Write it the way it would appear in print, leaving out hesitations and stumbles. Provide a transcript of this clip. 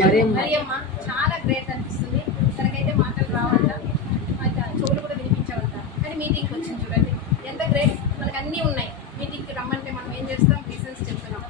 మరియమ్మ చాలా గ్రేట్ అనిపిస్తుంది. తనకైతే మాటలు రావంట, చెవులు కూడా వినిపించవంట, కానీ మీటింగ్కి వచ్చింది చూడండి ఎంత గ్రేట్. మనకు అన్నీ ఉన్నాయి, మీటింగ్కి రమ్మంటే మనం ఏం చేస్తాం, రీజన్స్ చెప్తున్నాం.